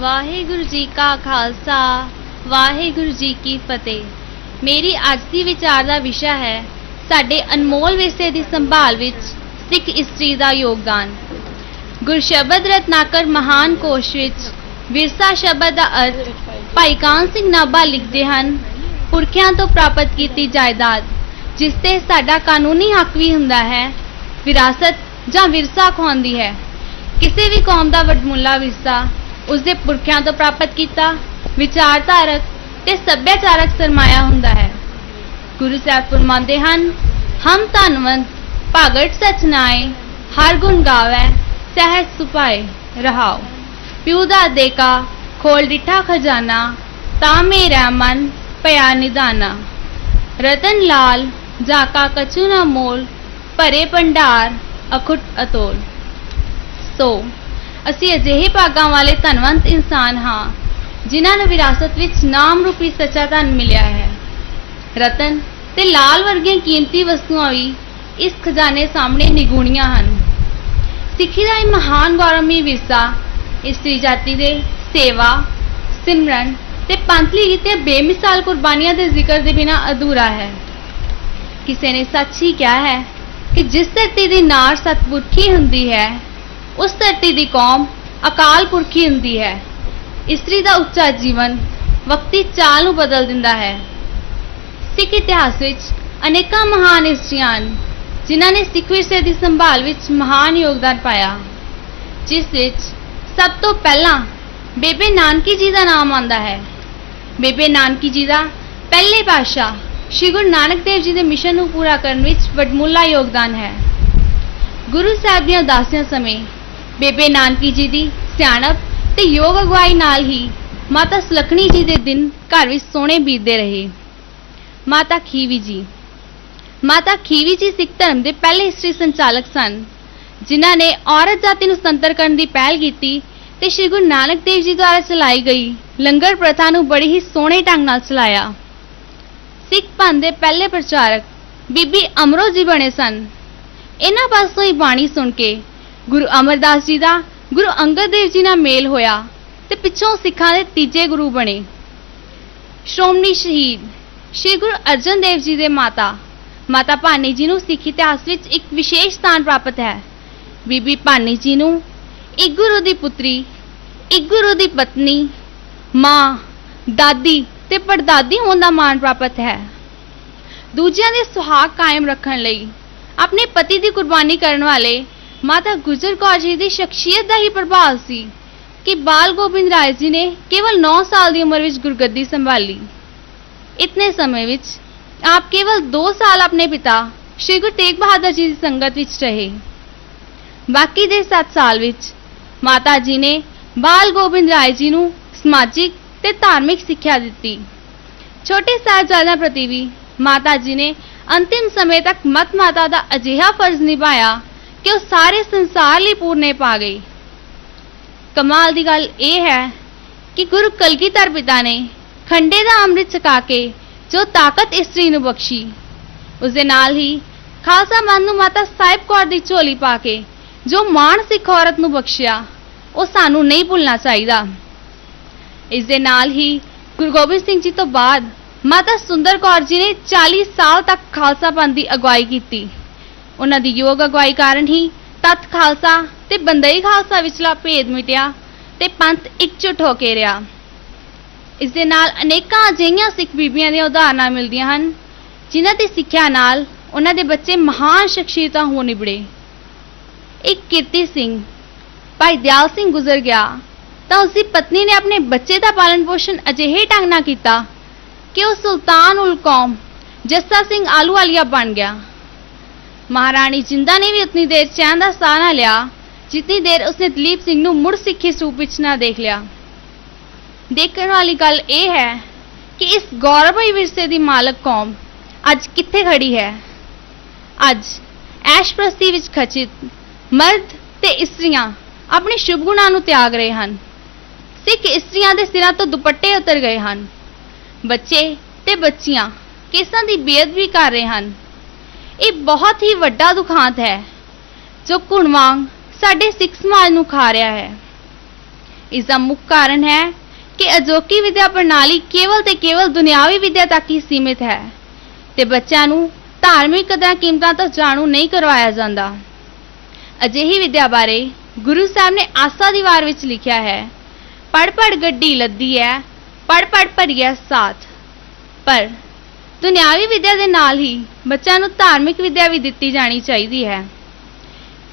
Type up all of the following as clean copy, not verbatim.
ਵਾਹਿਗੁਰੂ ਜੀ ਕਾ ਖਾਲਸਾ ਵਾਹਿਗੁਰੂ ਜੀ ਕੀ ਫਤਿਹ। ਮੇਰੀ ਅੱਜ ਦੀ ਵਿਚਾਰ ਦਾ ਵਿਸ਼ਾ ਹੈ ਸਾਡੇ ਅਨਮੋਲ ਵਿਰਸੇ ਦੀ ਸੰਭਾਲ ਵਿੱਚ ਸਿੱਖ ਇਸਤਰੀ ਦਾ ਯੋਗਦਾਨ। ਗੁਰਸ਼ਬਦ ਰਤਨਾਕਰ ਮਹਾਨ ਕੋਸ਼ ਵਿੱਚ ਵਿਰਸਾ ਸ਼ਬਦ ਦਾ ਅਰਥ ਭਾਈ ਕਾਹਨ ਸਿੰਘ ਨਾਭਾ ਲਿਖਦੇ ਹਨ, ਪੁਰਖਿਆਂ ਤੋਂ ਪ੍ਰਾਪਤ ਕੀਤੀ ਜਾਇਦਾਦ ਜਿਸ ਤੇ ਸਾਡਾ ਕਾਨੂੰਨੀ ਹੱਕ ਵੀ ਹੁੰਦਾ ਹੈ, ਵਿਰਾਸਤ ਜਾਂ ਵਿਰਸਾ ਕਹਾਉਂਦੀ ਹੈ। ਕਿਸੇ ਵੀ ਕੌਮ ਦਾ ਵਡਮੁੱਲਾ ਵਿਰਸਾ ਉਸਦੇ ਪੁਰਖਿਆਂ ਤੋਂ ਪ੍ਰਾਪਤ ਕੀਤਾ ਵਿਚਾਰਧਾਰਕ ਤੇ ਸੱਭਿਆਚਾਰਕ ਸਰਮਾਇਆ ਹੁੰਦਾ ਹੈ। ਗੁਰੂ ਸਾਹਿਬ ਫਰਮਾਉਂਦੇ ਹਨ, ਹਮ ਧਨਵੰਤ ਭਾਗਟ ਸਚ ਨਾਏ, ਹਰ ਗੁਣ ਗਾਵੈ ਸਹਿਜ ਸੁਭਾਏ ਰਹਾਓ। ਪਿਉ ਦਾ ਦੇਕਾ ਖੋਲ ਡਿਠਾ ਖਜ਼ਾਨਾ, ਤਾਂ ਮੇਰਾ ਮਨ ਪਿਆ ਨਿਧਾਨਾ। ਰਤਨ ਲਾਲ ਜਾਕਾ ਕਛੂ ਨਾ ਮੋਲ, ਭਰੇ ਭੰਡਾਰ ਅਖੁੱਟ ਅਤੋਲ। ਸੋ ਅਸੀਂ ਅਜਿਹੇ ਭਾਗਾਂ ਵਾਲੇ ਧਨਵੰਤ ਇਨਸਾਨ ਹਾਂ ਜਿਨ੍ਹਾਂ ਨੂੰ ਵਿਰਾਸਤ ਵਿੱਚ ਨਾਮ ਰੂਪੀ ਸੱਚਾ ਧਨ ਮਿਲਿਆ ਹੈ। ਰਤਨ ਤੇ ਲਾਲ ਵਰਗੀਆਂ ਕੀਮਤੀ ਵਸਤੂਆਂ ਵੀ ਇਸ ਖਜ਼ਾਨੇ ਸਾਹਮਣੇ ਨਿਗੂਣੀਆਂ ਹਨ। ਸਿੱਖੀ ਦਾ ਇਹ ਮਹਾਨ ਗੌਰਵਮਈ ਵਿਰਸਾ ਇਸਤਰੀ ਜਾਤੀ ਦੇ ਸੇਵਾ, ਸਿਮਰਨ ਤੇ ਪੰਥ ਲਈ ਕੀਤੀਆਂ ਬੇਮਿਸਾਲ ਕੁਰਬਾਨੀਆਂ ਦੇ ਜ਼ਿਕਰ ਦੇ ਬਿਨਾਂ ਅਧੂਰਾ ਹੈ। ਕਿਸੇ ਨੇ ਸੱਚ ਹੀ ਕਿਹਾ ਹੈ ਕਿ ਜਿਸ ਧਰਤੀ ਦੀ ਨਾਰ ਸਤਪੁਰਖੀ ਹੁੰਦੀ ਹੈ, ਉਸ ਧਰਤੀ ਦੀ ਕੌਮ ਅਕਾਲ ਪੁਰਖੀ ਹੁੰਦੀ ਹੈ। ਇਸਤਰੀ ਦਾ ਉੱਚਾ ਜੀਵਨ ਵਕਤੀ ਚਾਲ ਨੂੰ ਬਦਲ ਦਿੰਦਾ ਹੈ। ਸਿੱਖ ਇਤਿਹਾਸ ਵਿੱਚ ਅਨੇਕਾਂ ਮਹਾਨ ਇਸਤਰੀਆਂ ਹਨ ਜਿਨ੍ਹਾਂ ਨੇ ਸਿੱਖ ਵਿਰਸੇ ਦੀ ਸੰਭਾਲ ਵਿੱਚ ਮਹਾਨ ਯੋਗਦਾਨ ਪਾਇਆ, ਜਿਸ ਵਿੱਚ ਸਭ ਤੋਂ ਪਹਿਲਾਂ ਬੇਬੇ ਨਾਨਕੀ ਜੀ ਦਾ ਨਾਮ ਆਉਂਦਾ ਹੈ। ਬੇਬੇ ਨਾਨਕੀ ਜੀ ਦਾ ਪਹਿਲੇ ਪਾਤਸ਼ਾਹ ਸ਼੍ਰੀ ਗੁਰੂ ਨਾਨਕ ਦੇਵ ਜੀ ਦੇ ਮਿਸ਼ਨ ਨੂੰ ਪੂਰਾ ਕਰਨ ਵਿੱਚ ਵਡਮੁੱਲਾ ਯੋਗਦਾਨ ਹੈ। ਗੁਰੂ ਸਾਹਿਬ ਦੀਆਂ ਉਦਾਸੀਆਂ ਸਮੇਂ ਬੇਬੇ ਨਾਨਕੀ ਜੀ ਦੀ ਸਿਆਣਪ ਤੇ ਯੋਗ ਅਗਵਾਈ ਨਾਲ ਹੀ ਮਾਤਾ ਸੁਲੱਖਣੀ ਜੀ ਦੇ ਦਿਨ ਘਰ ਵਿੱਚ ਸੋਹਣੇ ਬੀਤਦੇ ਰਹੇ। ਮਾਤਾ ਖੀਵੀ ਜੀ ਸਿੱਖ ਧਰਮ ਦੇ ਪਹਿਲੇ ਇਸਤਰੀ ਸੰਚਾਲਕ ਸਨ, ਜਿਨ੍ਹਾਂ ਨੇ ਔਰਤ ਜਾਤੀ ਨੂੰ ਸੁਤੰਤਰ ਕਰਨ ਦੀ ਪਹਿਲ ਕੀਤੀ ਤੇ ਸ਼੍ਰੀ ਗੁਰੂ ਨਾਨਕ ਦੇਵ ਜੀ ਦੁਆਰਾ ਚਲਾਈ ਗਈ ਲੰਗਰ ਪ੍ਰਥਾ ਨੂੰ ਬੜੀ ਹੀ ਸੋਹਣੇ ਢੰਗ ਨਾਲ ਚਲਾਇਆ। ਸਿੱਖ ਪੰਥ ਦੇ ਪਹਿਲੇ ਪ੍ਰਚਾਰਕ ਬੀਬੀ ਅਮਰੋ ਜੀ ਬਣੇ ਸਨ। ਇਹਨਾਂ ਪਾਸੋਂ ਹੀ ਬਾਣੀ ਸੁਣ ਕੇ ਗੁਰੂ ਅਮਰਦਾਸ ਜੀ ਦਾ ਗੁਰੂ ਅੰਗਦ ਦੇਵ ਜੀ ਨਾਲ ਮੇਲ ਹੋਇਆ ਤੇ ਪਿੱਛੋਂ ਸਿੱਖਾਂ ਦੇ ਤੀਜੇ ਗੁਰੂ ਬਣੇ। ਸ਼੍ਰੋਮਣੀ ਸ਼ਹੀਦ ਸ਼੍ਰੀ ਗੁਰੂ ਅਰਜਨ ਦੇਵ ਜੀ ਦੇ ਮਾਤਾ ਭਾਨੀ ਜੀ ਨੂੰ ਸਿੱਖ ਇਤਿਹਾਸ ਵਿੱਚ ਇੱਕ ਵਿਸ਼ੇਸ਼ ਸਥਾਨ ਪ੍ਰਾਪਤ ਹੈ। ਬੀਬੀ ਭਾਨੀ ਜੀ ਨੂੰ ਇੱਕ ਗੁਰੂ ਦੀ ਪੁੱਤਰੀ, ਇੱਕ ਗੁਰੂ ਦੀ ਪਤਨੀ, ਮਾਂ, ਦਾਦੀ ਤੇ ਪੜਦਾਦੀ ਹੋਣ ਦਾ ਮਾਣ ਪ੍ਰਾਪਤ ਹੈ। ਦੂਜਿਆਂ ਦੇ ਸੁਹਾਗ ਕਾਇਮ ਰੱਖਣ ਲਈ ਆਪਣੇ ਪਤੀ ਦੀ ਕੁਰਬਾਨੀ ਕਰਨ ਵਾਲੇ ਮਾਤਾ ਗੁਜਰ ਕੌਰ ਜੀ ਦੀ ਸ਼ਖਸੀਅਤ ਦਾ ਹੀ ਪ੍ਰਭਾਵ ਸੀ ਕਿ ਬਾਲ ਗੋਬਿੰਦ ਰਾਏ ਜੀ ਨੇ ਕੇਵਲ 9 ਸਾਲ ਦੀ ਉਮਰ ਵਿੱਚ ਗੁਰਗੱਦੀ ਸੰਭਾਲੀ। ਇਤਨੇ ਸਮੇਂ ਵਿੱਚ ਆਪ ਕੇਵਲ 2 ਸਾਲ ਆਪਣੇ ਪਿਤਾ ਸ਼੍ਰੀ ਗੁਰੂ ਤੇਗ ਬਹਾਦਰ ਜੀ ਦੀ ਸੰਗਤ ਵਿੱਚ ਰਹੇ। ਬਾਕੀ ਦੇ 7 ਸਾਲ ਵਿੱਚ ਮਾਤਾ ਜੀ ਨੇ ਬਾਲ ਗੋਬਿੰਦ ਰਾਏ ਜੀ ਨੂੰ ਸਮਾਜਿਕ ਤੇ ਧਾਰਮਿਕ ਸਿੱਖਿਆ ਦਿੱਤੀ। ਛੋਟੇ ਸਾਹਿਬਜ਼ਾਦਿਆਂ ਪ੍ਰਤੀ ਵੀ ਮਾਤਾ ਜੀ ਨੇ ਅੰਤਿਮ ਸਮੇਂ ਤੱਕ ਮਤ ਮਾਤਾ ਦਾ ਅਜਿਹਾ ਫਰਜ਼ ਨਿਭਾਇਆ ਕਿ ਉਹ ਸਾਰੇ ਸੰਸਾਰ ਲਈ ਪੂਰਨੇ ਪਾ ਗਈ। ਕਮਾਲ ਦੀ ਗੱਲ ਇਹ ਹੈ ਕਿ ਗੁਰੂ ਕਲਗੀਧਰ ਪਿਤਾ ਨੇ ਖੰਡੇ ਦਾ ਅੰਮ੍ਰਿਤ ਛਕਾ ਕੇ ਜੋ ਤਾਕਤ ਇਸਤਰੀ ਨੂੰ ਬਖਸ਼ੀ, ਉਸ ਦੇ ਨਾਲ ਹੀ ਖਾਲਸਾ ਪੰਥ ਨੂੰ ਮਾਤਾ ਸਾਹਿਬ ਕੌਰ ਦੀ ਝੋਲੀ ਪਾ ਕੇ ਜੋ ਮਾਣ ਸਿੱਖ ਔਰਤ ਨੂੰ ਬਖਸ਼ਿਆ, ਉਹ ਸਾਨੂੰ ਨਹੀਂ ਭੁੱਲਣਾ ਚਾਹੀਦਾ। ਇਸ ਦੇ ਨਾਲ ਹੀ ਗੁਰੂ ਗੋਬਿੰਦ ਸਿੰਘ ਜੀ ਤੋਂ ਬਾਅਦ ਮਾਤਾ ਸੁੰਦਰ ਕੌਰ ਜੀ ਨੇ 40 ਸਾਲ ਤੱਕ ਖਾਲਸਾ ਪੰਥ ਦੀ ਅਗਵਾਈ ਕੀਤੀ। ਉਹਨਾਂ ਦੀ ਯੋਗ ਅਗਵਾਈ ਕਾਰਨ ਹੀ ਤੱਤ ਖਾਲਸਾ ਤੇ ਬੰਦਈ ਖਾਲਸਾ ਵਿਚਲਾ ਭੇਦ ਮਿਟਿਆ ਤੇ ਪੰਥ ਇਕਜੁੱਟ ਹੋ ਕੇ ਰਿਹਾ। ਇਸ ਦੇ ਨਾਲ ਅਨੇਕਾਂ ਅਜਿਹੀਆਂ ਸਿੱਖ ਬੀਬੀਆਂ ਦੀਆਂ ਉਦਾਹਰਨਾਂ ਮਿਲਦੀਆਂ ਹਨ ਜਿਨ੍ਹਾਂ ਦੀ ਸਿੱਖਿਆ ਨਾਲ ਉਹਨਾਂ ਦੇ ਬੱਚੇ ਮਹਾਨ ਸ਼ਖਸੀਅਤਾਂ ਹੋ ਨਿਬੜੇ। ਇੱਕ ਕੀਰਤੀ ਸਿੰਘ ਭਾਈ ਦਿਆਲ ਸਿੰਘ ਗੁਜ਼ਰ ਗਿਆ ਤਾਂ ਉਸਦੀ ਪਤਨੀ ਨੇ ਆਪਣੇ ਬੱਚੇ ਦਾ ਪਾਲਣ ਪੋਸ਼ਣ ਅਜਿਹੇ ਢੰਗ ਨਾਲ ਕੀਤਾ ਕਿ ਉਹ ਸੁਲਤਾਨ ਉਲ ਕੌਮ ਜੱਸਾ ਸਿੰਘ ਆਲੂਵਾਲੀਆ ਬਣ ਗਿਆ। ਮਹਾਰਾਣੀ ਜਿੰਦਾ ਨੇ ਵੀ ਉਤਨੀ ਦੇਰ ਚੈਨ ਦਾ ਸਾਹ ਨਾ ਲਿਆ ਜਿਤਨੀ ਦੇਰ ਉਸਨੇ ਦਲੀਪ ਸਿੰਘ ਨੂੰ ਮੁੜ ਸਿੱਖੀ ਸਰੂਪ ਵਿੱਚ ਨਾ ਦੇਖ ਲਿਆ। ਦੇਖਣ ਵਾਲੀ ਗੱਲ ਇਹ ਹੈ ਕਿ ਇਸ ਗੌਰਵਮਈ ਵਿਰਸੇ ਦੀ ਮਾਲਕ ਕੌਮ ਅੱਜ ਕਿੱਥੇ ਖੜੀ ਹੈ। ਅੱਜ ਐਸ਼ਪ੍ਰਸਤੀ ਵਿੱਚ ਖਚਿਤ ਮਰਦ ਤੇ ਇਸਤਰੀਆਂ ਆਪਣੇ ਸ਼ੁਭ ਗੁਣਾਂ ਨੂੰ ਤਿਆਗ ਰਹੇ ਹਨ। ਸਿੱਖ ਇਸਤਰੀਆਂ ਦੇ ਸਿਰਾਂ ਤੋਂ ਦੁਪੱਟੇ ਉਤਰ ਗਏ ਹਨ। ਬੱਚੇ ਤੇ ਬੱਚੀਆਂ ਕੇਸਾਂ ਦੀ ਬੇਅਦਬੀ ਕਰ ਰਹੇ ਹਨ। ਇਹ ਬਹੁਤ ਹੀ ਵੱਡਾ ਦੁਖਾਂਤ ਹੈ ਜੋ ਘੁਣ ਵਾਂਗ ਸਾਡੇ ਸਿੱਖ ਸਮਾਜ ਨੂੰ ਖਾ ਰਿਹਾ ਹੈ। इसका मुख्य कारण है कि अजोकी विद्या प्रणाली केवल ते केवल दुनियावी विद्या तक ही सीमित है ते बच्चों नूं धार्मिक कदरां कीमतां तो जाणू नहीं करवाया जाता। अजिही विद्या बारे गुरु साहब ने आसा दी वार विच लिखिया है, पढ़ पढ़ गड्डी लद्दी है, पढ़ पढ़ भरिया साथ। पर दुनियावी विद्या दे नाल ही बच्चों नूं धार्मिक विद्या भी दित्ती जानी चाहिदी है।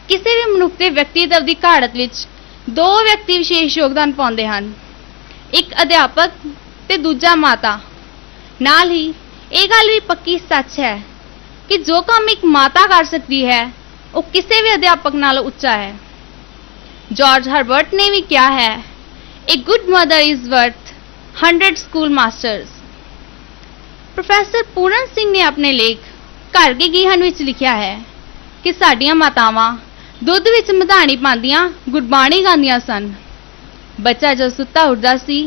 किसी भी मनुख दे व्यक्तित्व दी घाड़त विच दो व्यक्ति विशेष योगदान पाउंदे हन, एक अध्यापक ते दूजा माता। नाल ही ये गल भी पक्की सच है कि जो काम एक माता कर सकती है वो किसी भी अध्यापक नालों उच्चा है। जॉर्ज हर्बर्ट ने भी कहा है, a good mother is worth 100 school masters. Professor Puran Singh ने अपने लेख घर के गीहन विच लिखिया है कि साडियां मातावां दुध विच मधानी पांदियां गुरबाणी गांदियां सन। बच्चा जब सुत्ता उठदा सी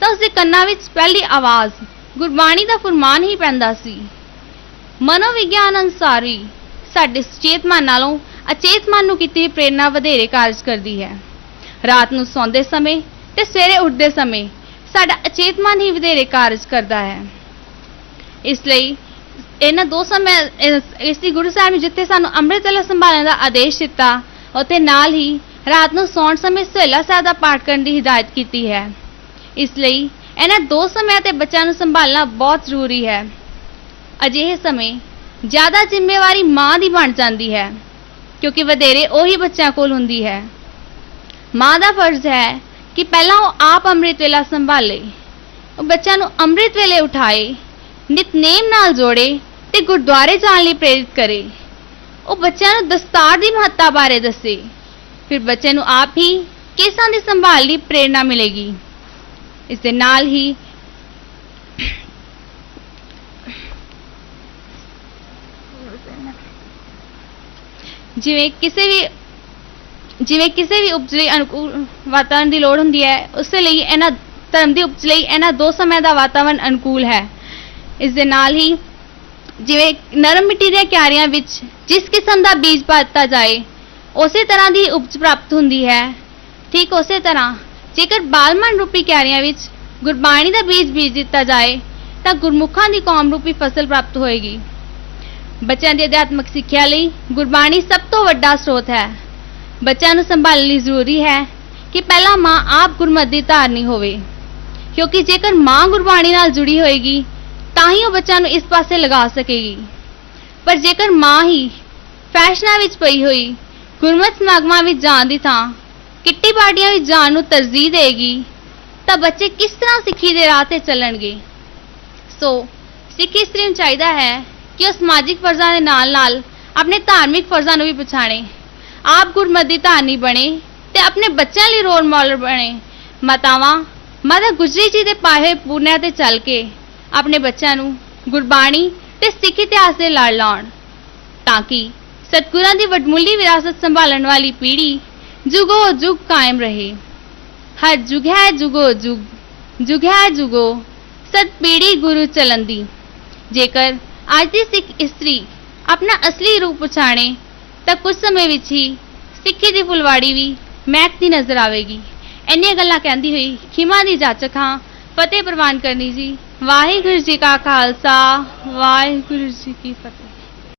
तां उसदे कन्नां विच पहली आवाज़ गुरबाणी दा फरमान ही पैंदा सी। मनोविज्ञान अनुसार भी साडे सुचेत मन नालों अचेत मन नूं कीती प्रेरणा वधेरे कार्य करदी है। रात नूं सौंदे समय ते सवेरे उठदे समय साडा अचेत मन ही वधेरे कार्य करदा है। इसलिए इन्हां दो समय इसलिए गुरु साहब ने जिथे सानूं अमृत वेला संभालण दा आदेश दिता उत्थे नाल ही रात नूं सौण समय सुहेला साहब दा पाठ करन दी हिदायत कीती है। इसलिए इन्हां दो समय ते बच्चों नूं संभालना बहुत जरूरी है। अजिहे समय ज़्यादा जिम्मेवारी माँ दी बन जाती है क्योंकि वधेरे ओही बच्चों कोल हुंदी है। माँ दा फर्ज है कि पहला वो आप अमृत वेला संभाले, बच्चों नूं अमृत वेले उठाए, नितनेम नाल जोड़े ते गुरुद्वारे जाण लई प्रेरित करे। वो बच्चों नूं दस्तार दी महत्ता बारे दसे, फिर बच्चे नूं आप ही केसां दी संभाल लई प्रेरणा मिलेगी। इस दे नाल ही जिवें किसी भी उपज लई अनुकूल वातावरण की लोड़ हुंदी है, उस लई इन्हां धर्म की उपज लई इन्हां दो समय का वातावरण अनुकूल है। इस दे नाल ही जिवें नरम मिट्टी दी क्यारियां विच जिस किस्म का बीज पा दित्ता जाए उस तरह की उपज प्राप्त हुंदी है। ठीक उस तरह जेकर बालमन रूपी क्यारियां विच गुरबाणी का बीज बीज दिता जाए तो गुरमुखां की कौम रूपी फसल प्राप्त होएगी। बच्चों की अध्यात्मक सिक्ख्या लई गुरबाणी सब तो वड्डा स्रोत है। बच्चों नूं संभालनी जरूरी है कि पहला माँ आप गुरमत दी धारनी होवे, क्योंकि जेकर माँ गुरबाणी नाल जुड़ी होएगी तां ही वो बच्चों नूं इस पासे लगा सकेगी। पर जेकर माँ ही फैशनां विच पई हुई गुरमत समागमां विच जाण दी थां किट्टी पार्टियां विच जाण नूं तरजीह देगी तां बच्चे किस तरह सिੱਖੀ दे राह ते चलणगे। सो सिੱਖ इस्त्री नूं चाहीदा है कि वह समाजिक फर्जां दे नाल-नाल अपने धार्मिक फर्जां नूं भी पछाणे, आप गुरमत दी धारनी बने ते अपने बच्चों लिए रोल मॉडल बने। मातावां माता गुजरी जी दे पाए होए पुरनिਆਂ ते चल के अपने बच्चों नूं गुरबाणी ते सिੱਖ इतिहास दे लड़ लाउण ताकि सतगुरां दी वडमुल्ली विरासत संभालण वाली पीढ़ी जुगो जुग कायम रहे। हर जुग है जुगो जुग, जुग है जुगो सत पीढ़ी गुरु चलन दी। जेकर आज की सिख इस्त्री अपना असली रूप पछाणे तो कुछ समय विच ही सिक्खी की फुलवाड़ी भी महकती नजर आवेगी। इन्नियां गल्लां कहंदी हुई खिमा दी जाचक हां, फतेह प्रवान करनी जी। वाहिगुरू जी का खालसा, वाहिगुरू जी की फतेह।